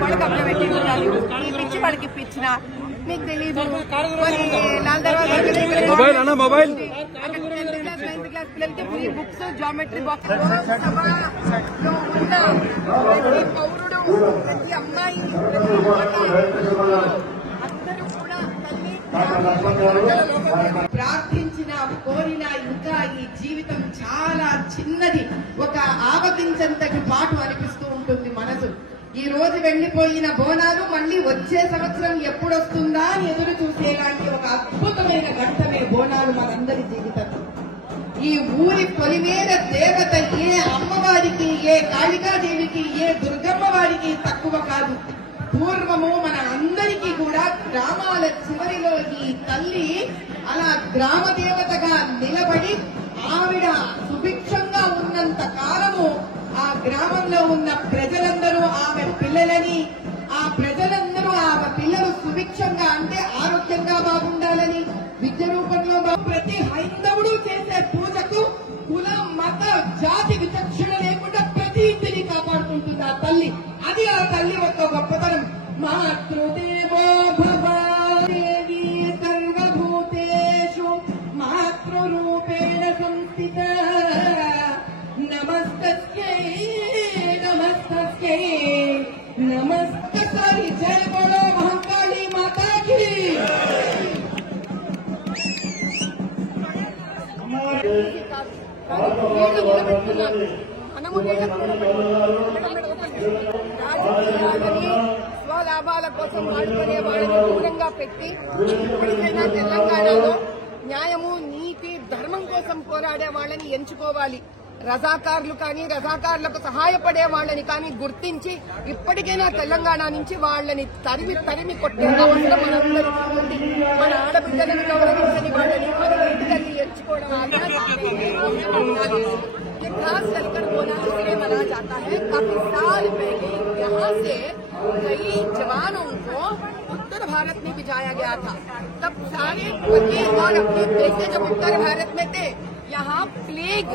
వాళ్ళకి అప్పుడు పెట్టి ఈ పిచ్చి వాళ్ళకి ఇప్పించిన మీకు తెలీదు. లాల్ దర్వాజా మొబైల్ 9th క్లాస్ పిల్లలకి ఫ్రీ బుక్స్, జామెట్రీ బాక్స్. ప్రతి పౌరుడు, ప్రతి అమ్మాయి, అందరూ కూడా తల్లి ప్రార్థించిన కోరిన ఇంకా ఈ జీవితం చాలా చిన్నది, ఒక ఆవగించంతటి పాటు అనిపిస్తూ ఉంటుంది మనసు. ఈ రోజు వెళ్లిపోయిన బోనాలు మళ్ళీ వచ్చే సంవత్సరం ఎప్పుడొస్తుందా అని ఎదురు చూసేలాంటి ఒక అద్భుతమైన ఘట్టమే బోనాలు మనందరి జీవితంలో. ఈ ఊరి పొలిమేర దేవత ఏ అమ్మవారికి, ఏ కాళికాదేవికి, ఏ దుర్గమ్మ వారికి తక్కువ కాదు. పూర్వము మన అందరికీ కూడా గ్రామాల చివరిలో ఈ తల్లి అలా గ్రామ దేవతగా నిలబడి ఆవిడ సుభిక్షంగా ఉన్నంత కాలము ఆ గ్రామంలో ఉన్న ప్రజలందరూ ఆమె పిల్లలని, ఆ ప్రజలందరూ ఆమె పిల్లలు సుభిక్షంగా అంటే ఆరోగ్యంగా బాగుండాలని, విద్య రూపంలో ప్రతి హైందవుడు చేసే పూజకు కుల మత జాతి విచక్షణ లేకుండా ప్రతి ఇంటిని కాపాడుతుంటుంది ఆ తల్లి. అది ఆ తల్లి యొక్క గొప్పతనం. మాతృదేవో భవ దేవి సర్వభూతేషు మాతృరూపేణ సంస్థిత నమస్తస్యై నమస్తస్యై నమస్కారి. జయ బోలో మహంకాళి మాతాకి. స్వలాభాల కోసం వాడుకునే వాళ్ళని దూరంగా పెట్టి ఇప్పటికైనా తెలంగాణలో న్యాయము, నీతి, ధర్మం కోసం పోరాడే వాళ్ళని ఎంచుకోవాలి. రజాకార్లు కానీ, రజాకార్లకు సహాయపడే వాళ్ళని కానీ గుర్తించి ఇప్పటికైనా తెలంగాణ నుంచి వాళ్ళని తరిమి కొట్టే అవసరం మనందరికీ ఉంది. మన ఆడబిడ్డలను గౌరవించని వాళ్ళని మన ఇంటికి ఎంచుకోవడం खास चलकर बोला इसलिए मना जाता है। काफी साल पहले यहाँ से कई जवानों को उत्तर भारत में भिजाया गया था। तब सारे पति और अपने बेटे जब उत्तर भारत में थे, यहाँ प्लेग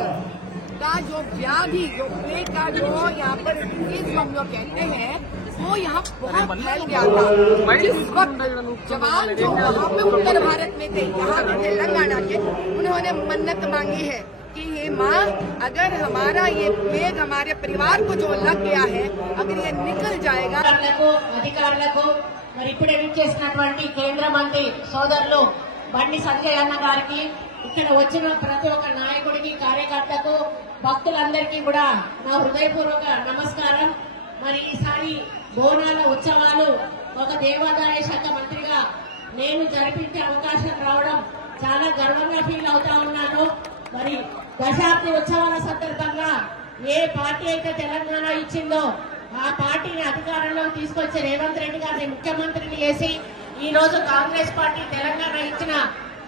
का जो व्याधि, जो प्लेग का जो यहाँ पर डिजीज हम लोग कहते हैं, वो यहाँ बहुत फैल गया था। जिस वक्त जवान जो वहाँ पे उत्तर भारत में थे, यहाँ तेलंगाना के, उन्होंने मन्नत मांगी है कि हे माँ, अगर हमारा ये प्लेग हमारे परिवार को जो लग गया है, अगर ये निकल जाएगा। అధికారులకు మరి ఇప్పుడే చేసినటువంటి కేంద్ర మంత్రి సోదరులు బండి సంజయ్ అన్న గారికి, ఇక్కడ వచ్చిన ప్రతి ఒక్క నాయకుడికి, కార్యకర్తకు, భక్తులందరికీ కూడా నా హృదయపూర్వక నమస్కారం. మరి ఈసారి బోనాల ఉత్సవాలు ఒక దేవాదాయ శాఖ మంత్రిగా నేను జరిపించే అవకాశం రావడం చాలా గర్వంగా ఫీల్ అవుతా ఉన్నాను. మరి దశాబ్ది ఉత్సవాల సందర్భంగా ఏ పార్టీ అయితే తెలంగాణ ఇచ్చిందో ఆ పార్టీని అధికారంలోకి తీసుకొచ్చి రేవంత్ రెడ్డి గారిని ముఖ్యమంత్రిని చేసి ఈ రోజు కాంగ్రెస్ పార్టీ తెలంగాణ ఇచ్చిన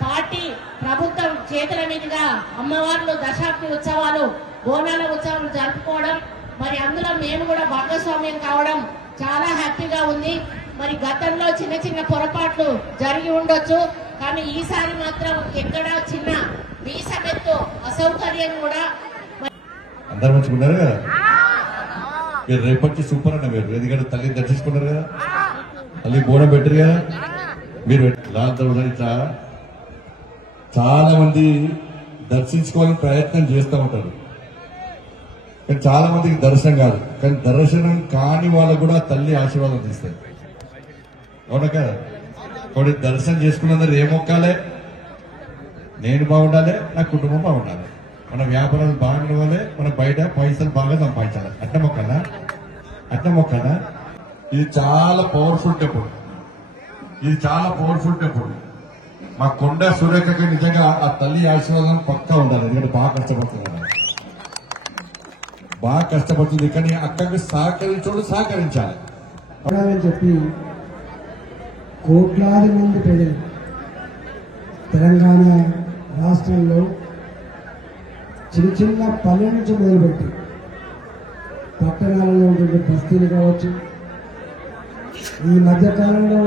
పార్టీ ప్రభుత్వం చేతుల మీదుగా అమ్మవార్లు దశాబ్ది ఉత్సవాలు, బోనాల ఉత్సవాలు జరుపుకోవడం, మరి అందులో మేము కూడా భాగస్వామ్యం కావడం చాలా హ్యాపీగా ఉంది. మరి గతంలో చిన్న చిన్న పొరపాట్లు జరిగి ఉండొచ్చు, కానీ ఈసారి మాత్రం ఎక్కడా చిన్న వీసమెత్తు అసౌకర్యం కూడా. అందరు మంచుకున్నారు కదా, మీరు రేపటి సూపర్ అన్న, మీరు ఎందుకంటే తల్లిని దర్శించుకున్నారు కదా, తల్లి బోనం పెట్టరు కదా మీరు. ఇట్లా చాలా మంది దర్శించుకోవాలని ప్రయత్నం చేస్తూ ఉంటారు, కానీ చాలా మందికి దర్శనం కాదు. కానీ దర్శనం కాని వాళ్ళకు కూడా తల్లి ఆశీర్వాదం తీస్తారు, అవునా కదా. కాబట్టి దర్శనం చేసుకున్నందరూ ఏ మొక్కాలే, నేను బాగుండాలి, నా కుటుంబం బాగుండాలి, మన వ్యాపారాలు బాగా నడవాలి, మన బయట పైసలు బాగా సంపాదించాలి. అట్ట మొక్కనా. ఇది చాలా పవర్ఫుల్ టెంపుల్, ఇది చాలా పవర్ఫుల్ టెంపుల్. మా కొండ సూర్యకకి నిజంగా ఆ తల్లి ఆశీర్వాదం పక్కా ఉండాలి, ఎందుకంటే బాగా కష్టపడుతుంది. కానీ అక్కడికి సహకరించాలి అని చెప్పి కోట్లాది మంది ప్రజలు తెలంగాణ రాష్ట్రంలో చిన్న చిన్న పల్లె నుంచి మొదలుపెట్టి పట్టణాలలో ఉండే బస్తీలు కావచ్చు, ఈ మధ్యకాలంలో